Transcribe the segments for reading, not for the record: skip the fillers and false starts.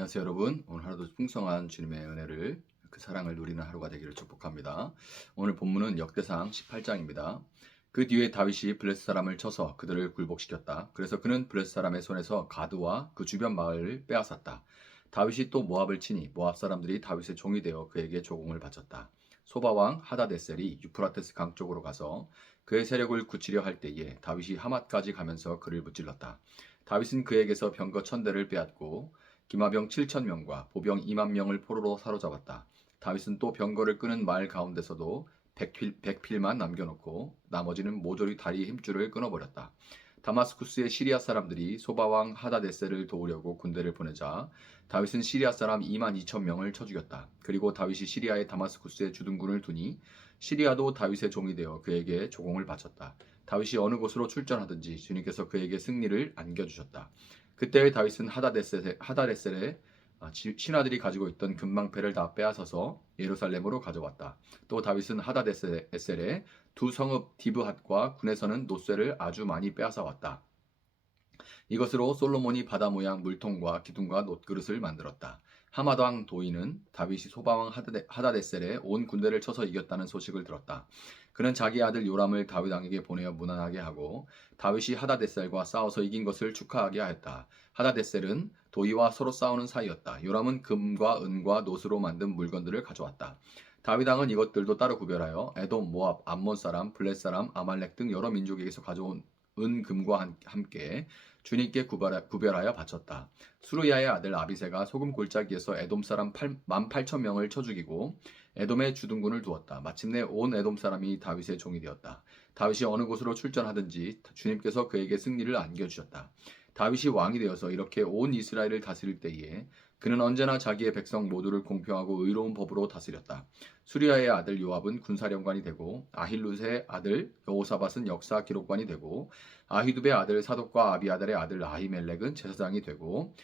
안녕하세요 여러분. 오늘 하루도 풍성한 주님의 은혜를 그 사랑을 누리는 하루가 되기를 축복합니다. 오늘 본문은 역대상 18장입니다. 그 뒤에 다윗이 블레셋 사람을 쳐서 그들을 굴복시켰다. 그래서 그는 블레셋 사람의 손에서 가드와 그 주변 마을을 빼앗았다. 다윗이 또 모압을 치니 모압 사람들이 다윗의 종이 되어 그에게 조공을 바쳤다. 소바왕 하다데셀이 유프라테스 강 쪽으로 가서 그의 세력을 굳히려 할 때에 다윗이 하맛까지 가면서 그를 무찔렀다. 다윗은 그에게서 병거 1000대를 빼앗고 기마병 7,000명과 보병 2만 명을 포로로 사로잡았다. 다윗은 또 병거를 끄는 말 가운데서도 백필만 남겨놓고 나머지는 모조리 다리 힘줄을 끊어버렸다. 다마스쿠스의 시리아 사람들이 소바왕 하다데셀을 도우려고 군대를 보내자 다윗은 시리아 사람 2만 2천 명을 쳐 죽였다. 그리고 다윗이 시리아의 다마스쿠스에 주둔군을 두니 시리아도 다윗의 종이 되어 그에게 조공을 바쳤다. 다윗이 어느 곳으로 출전하든지 주님께서 그에게 승리를 안겨주셨다. 그때의 다윗은 하다데셀의 신하들이 가지고 있던 금방패를 다 빼앗아서 예루살렘으로 가져왔다. 또 다윗은 하다데셀의 두 성읍 디브핫과 군에서는 노쇠를 아주 많이 빼앗아 왔다. 이것으로 솔로몬이 바다 모양 물통과 기둥과 놋그릇을 만들었다. 하맛 왕 도이는 다윗이 소바왕 하다데셀에 온 군대를 쳐서 이겼다는 소식을 들었다. 그는 자기 아들 요람을 다윗 왕에게 보내어 무난하게 하고 다윗이 하다데셀과 싸워서 이긴 것을 축하하게 하였다. 하다데셀은 도이와 서로 싸우는 사이였다. 요람은 금과 은과 놋으로 만든 물건들을 가져왔다. 다윗 왕은 이것들도 따로 구별하여 에돔, 모압, 암몬 사람, 블렛 사람, 아말렉 등 여러 민족에게서 가져온 은, 금과 함께 주님께 구별하여 바쳤다. 수르야의 아들 아비새가 소금 골짜기에서 에돔 사람 18,000명을 쳐 죽이고 에돔에 주둔군을 두었다. 마침내 온 에돔 사람이 다윗의 종이 되었다. 다윗이 어느 곳으로 출전하든지 주님께서 그에게 승리를 안겨주셨다. 다윗이 왕이 되어서 이렇게 온 이스라엘을 다스릴 때에 그는 언제나 자기의 백성 모두를 공평하고 의로운 법으로 다스렸다. 수리아의 아들 요압은 군사령관이 되고 아힐룻의 아들 여호사밧은 역사 기록관이 되고 아히두베의 아들 사독과 아비아달의 아들 아히멜렉은 제사장이 되고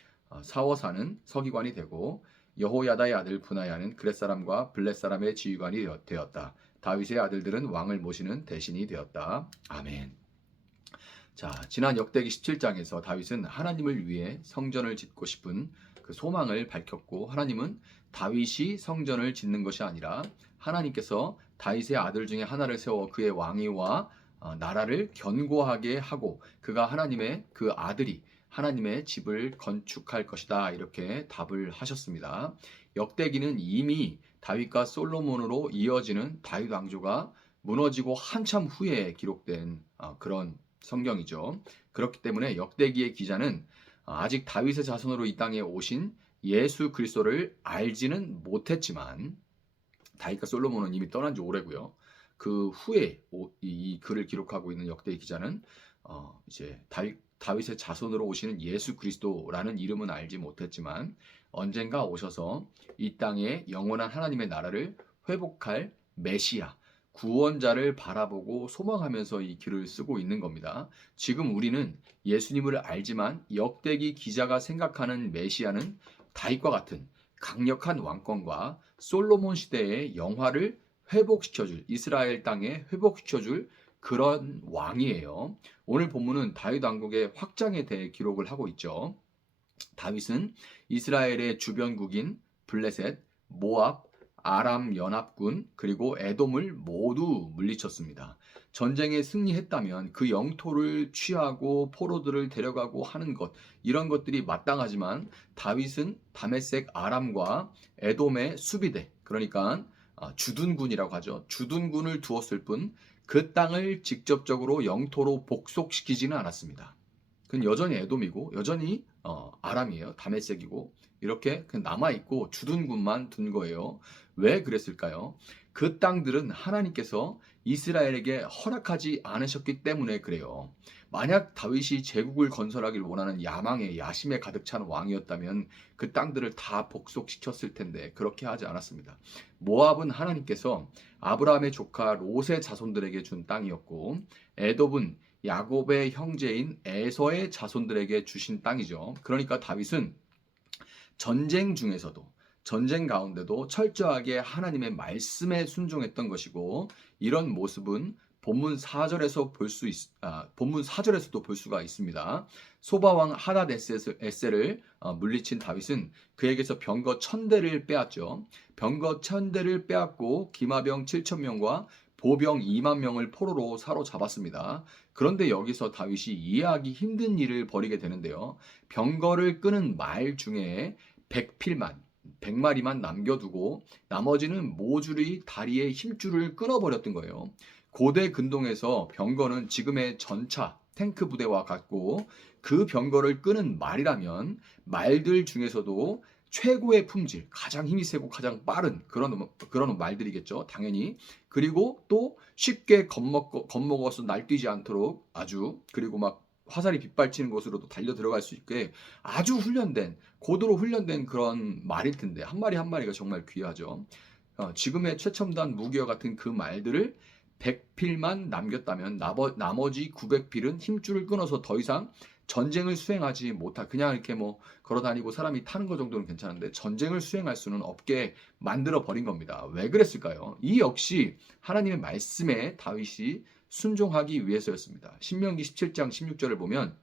사워사는 서기관이 되고 여호야다의 아들 분하야는 그렛 사람과 블렛 사람의 지휘관이 되었다. 다윗의 아들들은 왕을 모시는 대신이 되었다. 아멘. 자, 지난 역대기 17장에서 다윗은 하나님을 위해 성전을 짓고 싶은 그 소망을 밝혔고 하나님은 다윗이 성전을 짓는 것이 아니라 하나님께서 다윗의 아들 중에 하나를 세워 그의 왕위와 나라를 견고하게 하고 그가 하나님의 그 아들이 하나님의 집을 건축할 것이다 이렇게 답을 하셨습니다. 역대기는 이미 다윗과 솔로몬으로 이어지는 다윗 왕조가 무너지고 한참 후에 기록된 그런 성경이죠. 그렇기 때문에 역대기의 기자는 아직 다윗의 자손으로 이 땅에 오신 예수 그리스도를 알지는 못했지만 다윗과 솔로몬은 이미 떠난 지 오래고요. 그 후에 이 글을 기록하고 있는 역대기 기자는 이제 다윗의 자손으로 오시는 예수 그리스도라는 이름은 알지 못했지만 언젠가 오셔서 이 땅에 영원한 하나님의 나라를 회복할 메시아 구원자를 바라보고 소망하면서 이 글을 쓰고 있는 겁니다. 지금 우리는 예수님을 알지만 역대기 기자가 생각하는 메시아는 다윗과 같은 강력한 왕권과 솔로몬 시대의 영화를 회복시켜줄 이스라엘 땅에 회복시켜줄 그런 왕이에요. 오늘 본문은 다윗 왕국의 확장에 대해 기록을 하고 있죠. 다윗은 이스라엘의 주변국인 블레셋, 모압, 아람 연합군 그리고 에돔을 모두 물리쳤습니다. 전쟁에 승리했다면 그 영토를 취하고 포로들을 데려가고 하는 것 이런 것들이 마땅하지만 다윗은 다메섹 아람과 에돔의 수비대 그러니까 주둔군이라고 하죠. 주둔군을 두었을 뿐 그 땅을 직접적으로 영토로 복속시키지는 않았습니다. 그건 여전히 에돔이고 여전히 아람이에요. 다메섹이고 이렇게 그냥 남아있고 주둔군만 둔 거예요. 왜 그랬을까요? 그 땅들은 하나님께서 이스라엘에게 허락하지 않으셨기 때문에 그래요. 만약 다윗이 제국을 건설하길 원하는 야망에 야심에 가득 찬 왕이었다면 그 땅들을 다 복속시켰을 텐데 그렇게 하지 않았습니다. 모압은 하나님께서 아브라함의 조카 롯의 자손들에게 준 땅이었고 에돔은 야곱의 형제인 에서의 자손들에게 주신 땅이죠. 그러니까 다윗은 전쟁 중에서도 전쟁 가운데도 철저하게 하나님의 말씀에 순종했던 것이고 이런 모습은 본문 4절에서 본문 4절에서도 볼 수가 있습니다. 소바왕 하닷 에셀을 물리친 다윗은 그에게서 병거 1000대를 빼앗죠. 병거 1000대를 빼앗고 기마병 7000명과 보병 2만 명을 포로로 사로잡았습니다. 그런데 여기서 다윗이 이해하기 힘든 일을 벌이게 되는데요. 병거를 끄는 말 중에 100마리만 남겨두고 나머지는 모조리 다리의 힘줄을 끊어버렸던 거예요. 고대 근동에서 병거는 지금의 전차, 탱크 부대와 같고 그 병거를 끄는 말이라면 말들 중에서도 최고의 품질, 가장 힘이 세고 가장 빠른 그런 말들이겠죠. 당연히. 그리고 또 쉽게 겁먹어서 날뛰지 않도록 그리고 막 화살이 빗발치는 곳으로도 달려 들어갈 수 있게 아주 고도로 훈련된 그런 말일 텐데 한 마리 한 마리가 정말 귀하죠. 지금의 최첨단 무기와 같은 그 말들을 100필만 남겼다면 나머지 900필은 힘줄을 끊어서 더 이상 전쟁을 수행하지 그냥 이렇게 뭐 걸어다니고 사람이 타는 거 정도는 괜찮은데 전쟁을 수행할 수는 없게 만들어 버린 겁니다. 왜 그랬을까요? 이 역시 하나님의 말씀에 다윗이 순종하기 위해서였습니다. 신명기 17장 16절을 보면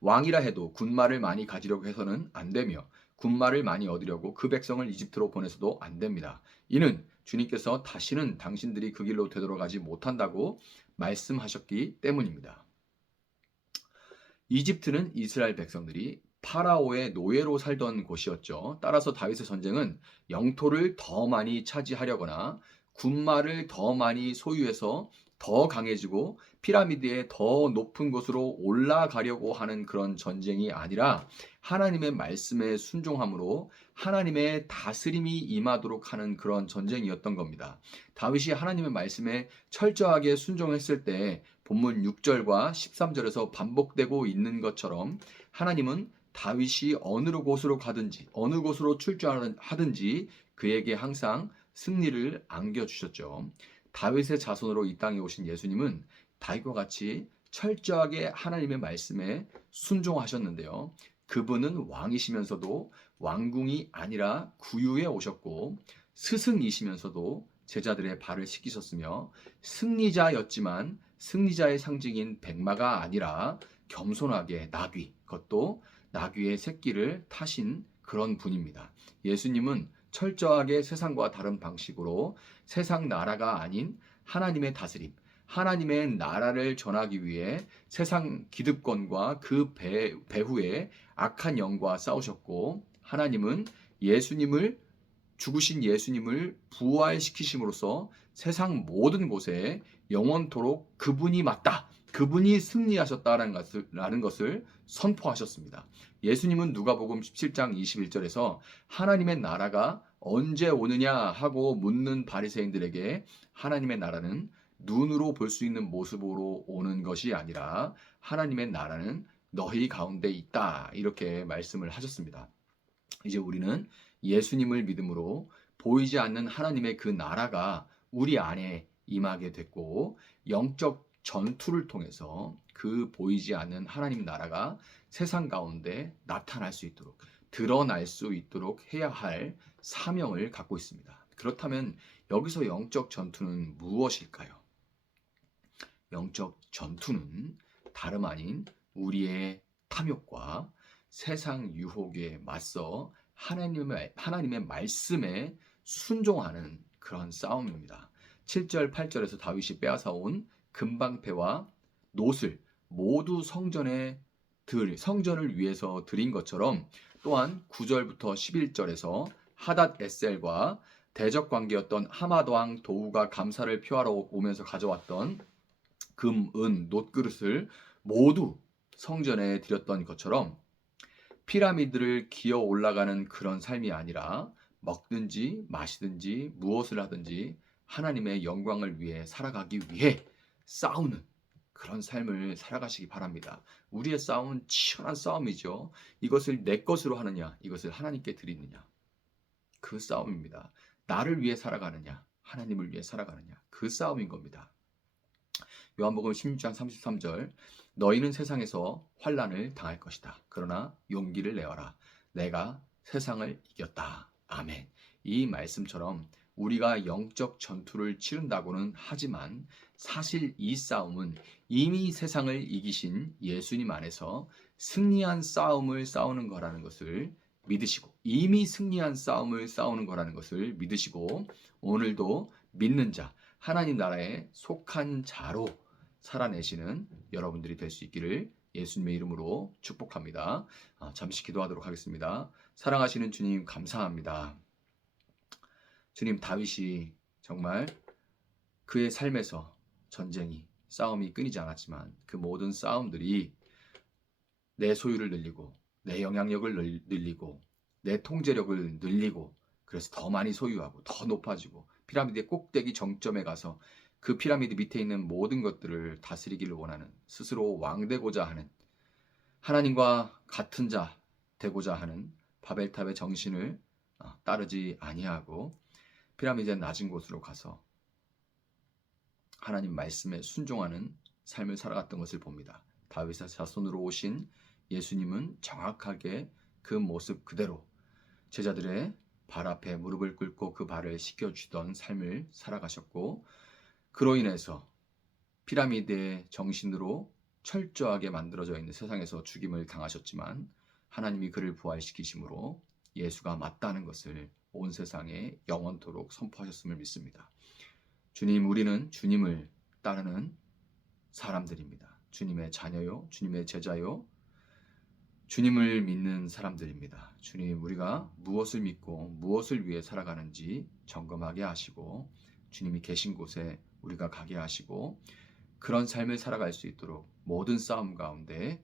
왕이라 해도 군마를 많이 가지려고 해서는 안 되며 군마를 많이 얻으려고 그 백성을 이집트로 보내서도 안 됩니다. 이는 주님께서 다시는 당신들이 그 길로 되돌아가지 못한다고 말씀하셨기 때문입니다. 이집트는 이스라엘 백성들이 파라오의 노예로 살던 곳이었죠. 따라서 다윗의 전쟁은 영토를 더 많이 차지하려거나 군마를 더 많이 소유해서 더 강해지고 피라미드의 더 높은 곳으로 올라가려고 하는 그런 전쟁이 아니라 하나님의 말씀에 순종함으로 하나님의 다스림이 임하도록 하는 그런 전쟁이었던 겁니다. 다윗이 하나님의 말씀에 철저하게 순종했을 때 본문 6절과 13절에서 반복되고 있는 것처럼 하나님은 다윗이 어느 곳으로 가든지 어느 곳으로 출주하든지 그에게 항상 승리를 안겨주셨죠. 다윗의 자손으로 이 땅에 오신 예수님은 다윗과 같이 철저하게 하나님의 말씀에 순종하셨는데요. 그분은 왕이시면서도 왕궁이 아니라 구유에 오셨고 스승이시면서도 제자들의 발을 씻기셨으며 승리자였지만 승리자의 상징인 백마가 아니라 겸손하게 그것도 나귀의 새끼를 타신 그런 분입니다. 예수님은 철저하게 세상과 다른 방식으로 세상 나라가 아닌 하나님의 다스림, 하나님의 나라를 전하기 위해 세상 기득권과 그 배후에 악한 영과 싸우셨고 하나님은 죽으신 예수님을 부활시키심으로써 세상 모든 곳에 영원토록 그분이 맞다. 그분이 승리하셨다라는 것을 선포하셨습니다. 예수님은 누가복음 17장 21절에서 하나님의 나라가 언제 오느냐 하고 묻는 바리새인들에게 하나님의 나라는 눈으로 볼 수 있는 모습으로 오는 것이 아니라 하나님의 나라는 너희 가운데 있다. 이렇게 말씀을 하셨습니다. 이제 우리는 예수님을 믿음으로 보이지 않는 하나님의 그 나라가 우리 안에 임하게 됐고 영적 전투를 통해서 그 보이지 않는 하나님 나라가 세상 가운데 나타날 수 있도록 드러날 수 있도록 해야 할 사명을 갖고 있습니다. 그렇다면 여기서 영적 전투는 무엇일까요? 영적 전투는 다름 아닌 우리의 탐욕과 세상 유혹에 맞서 하나님의 말씀에 순종하는 그런 싸움입니다. 7절, 8절에서 다윗이 빼앗아온 금방패와 놋을 모두 성전을 위해서 드린 것처럼 또한 9절부터 11절에서 하닷 에셀과 대적 관계였던 하맛 왕 도우가 감사를 표하러 오면서 가져왔던 금, 은, 놋그릇을 모두 성전에 드렸던 것처럼 피라미드를 기어 올라가는 그런 삶이 아니라 먹든지 마시든지 무엇을 하든지 하나님의 영광을 위해 살아가기 위해 싸우는 그런 삶을 살아가시기 바랍니다. 우리의 싸움은 치열한 싸움이죠. 이것을 내 것으로 하느냐, 이것을 하나님께 드리느냐. 그 싸움입니다. 나를 위해 살아가느냐, 하나님을 위해 살아가느냐. 그 싸움인 겁니다. 요한복음 16장 33절 너희는 세상에서 환난을 당할 것이다. 그러나 용기를 내어라. 내가 세상을 이겼다. 아멘. 이 말씀처럼 우리가 영적 전투를 치른다고는 하지만 사실 이 싸움은 이미 세상을 이기신 예수님 안에서 승리한 싸움을 싸우는 거라는 것을 믿으시고, 이미 승리한 싸움을 싸우는 거라는 것을 믿으시고, 오늘도 믿는 자, 하나님 나라에 속한 자로 살아내시는 여러분들이 될 수 있기를 예수님의 이름으로 축복합니다. 잠시 기도하도록 하겠습니다. 사랑하시는 주님, 감사합니다. 주님, 다윗이 정말 그의 삶에서 전쟁이, 싸움이 끊이지 않았지만 그 모든 싸움들이 내 소유를 늘리고, 내 영향력을 늘리고, 내 통제력을 늘리고, 그래서 더 많이 소유하고 더 높아지고 피라미드의 꼭대기 정점에 가서 그 피라미드 밑에 있는 모든 것들을 다스리기를 원하는, 스스로 왕되고자 하는, 하나님과 같은 자 되고자 하는 바벨탑의 정신을 따르지 아니하고 피라미드의 낮은 곳으로 가서 하나님 말씀에 순종하는 삶을 살아갔던 것을 봅니다. 다윗의 자손으로 오신 예수님은 정확하게 그 모습 그대로 제자들의 발 앞에 무릎을 꿇고 그 발을 씻겨주던 삶을 살아가셨고, 그로 인해서 피라미드의 정신으로 철저하게 만들어져 있는 세상에서 죽임을 당하셨지만 하나님이 그를 부활시키심으로 예수가 맞다는 것을 온 세상에 영원토록 선포하셨음을 믿습니다. 주님, 우리는 주님을 따르는 사람들입니다. 주님의 자녀요, 주님의 제자요, 주님을 믿는 사람들입니다. 주님, 우리가 무엇을 믿고 무엇을 위해 살아가는지 점검하게 하시고, 주님이 계신 곳에 우리가 가게 하시고, 그런 삶을 살아갈 수 있도록 모든 싸움 가운데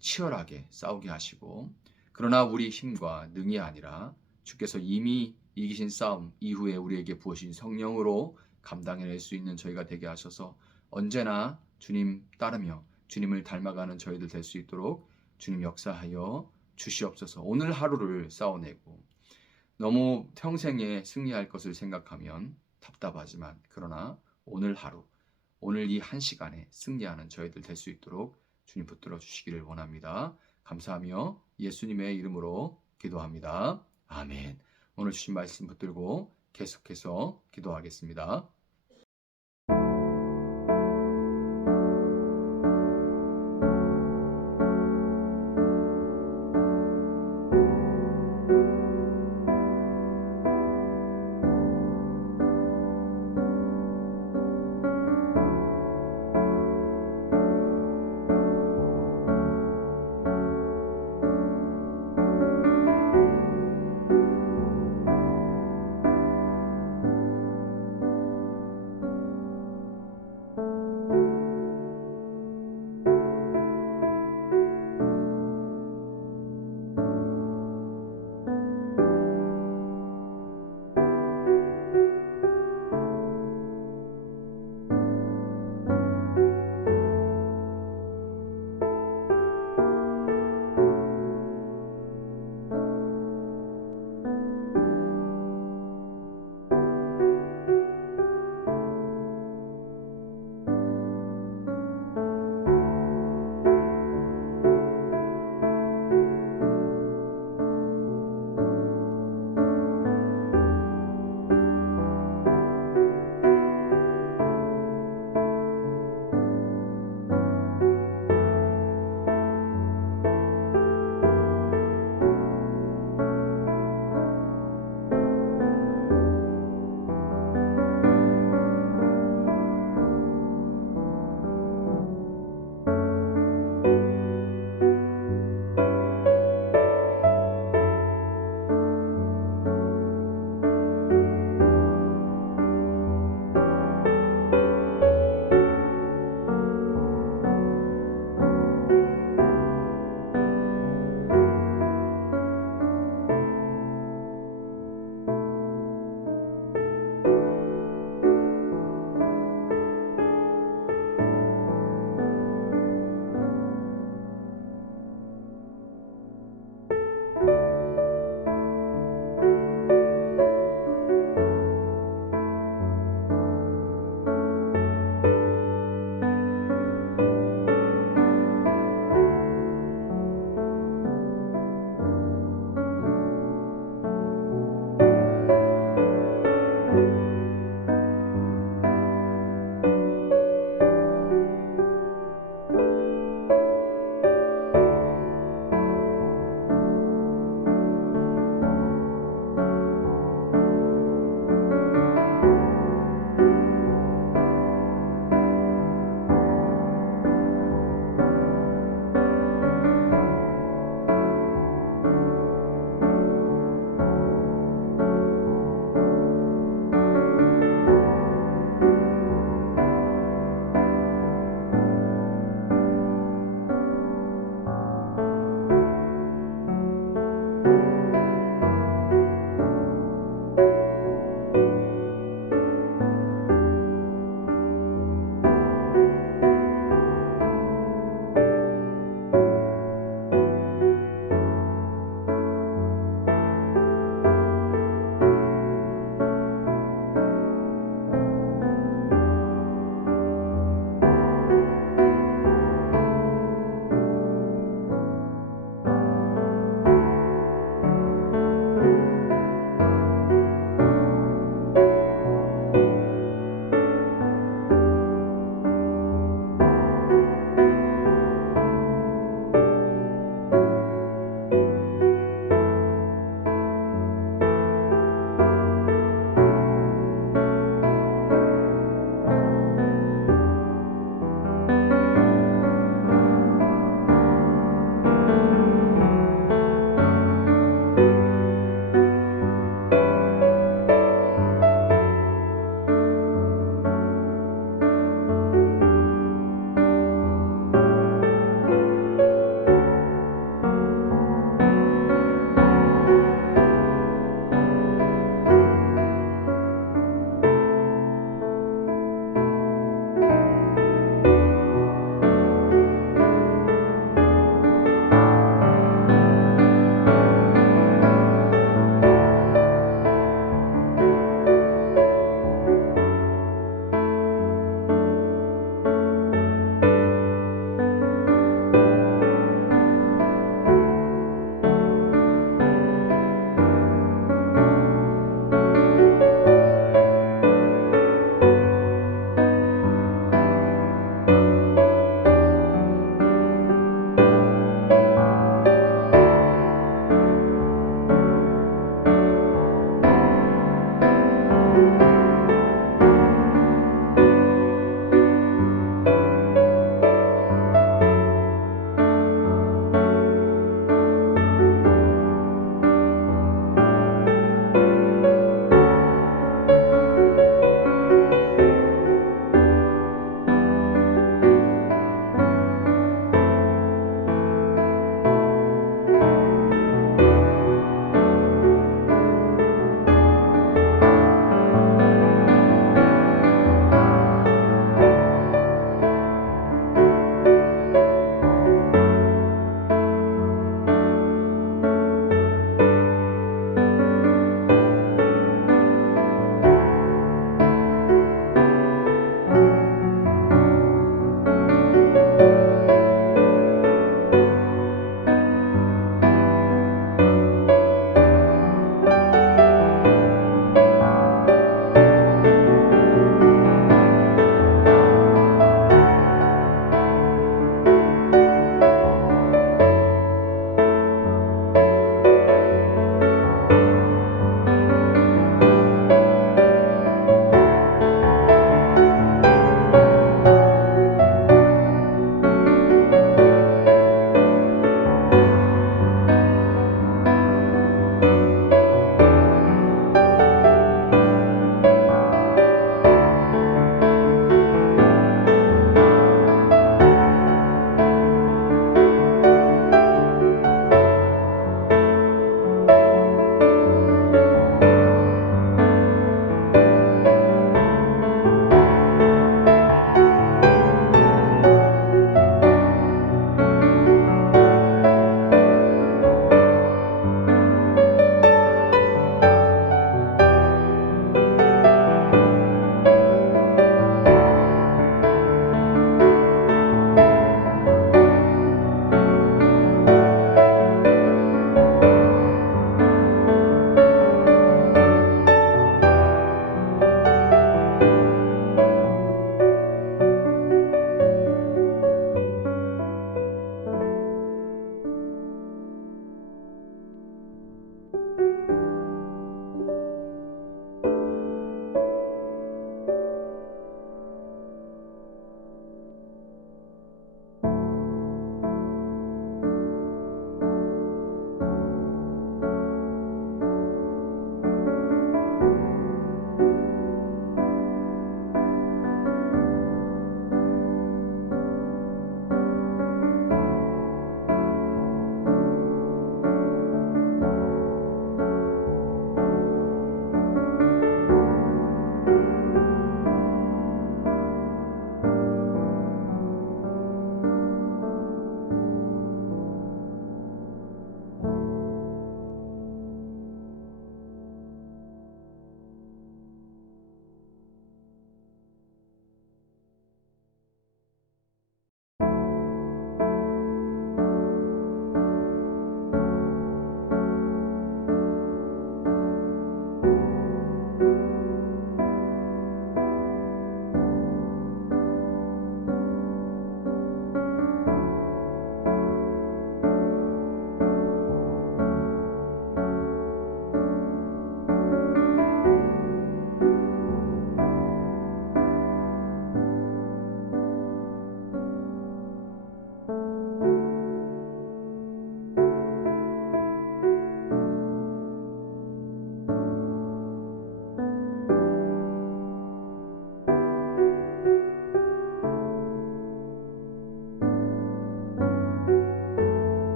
치열하게 싸우게 하시고, 그러나 우리 힘과 능이 아니라 주께서 이미 이기신 싸움 이후에 우리에게 부으신 성령으로 감당해낼 수 있는 저희가 되게 하셔서 언제나 주님 따르며 주님을 닮아가는 저희들 될 수 있도록 주님 역사하여 주시옵소서. 오늘 하루를 싸워내고 너무 평생에 승리할 것을 생각하면 답답하지만, 그러나 오늘 하루, 오늘 이 한 시간에 승리하는 저희들 될 수 있도록 주님 붙들어 주시기를 원합니다. 감사하며 예수님의 이름으로 기도합니다. 아멘. 오늘 주신 말씀 붙들고 계속해서 기도하겠습니다.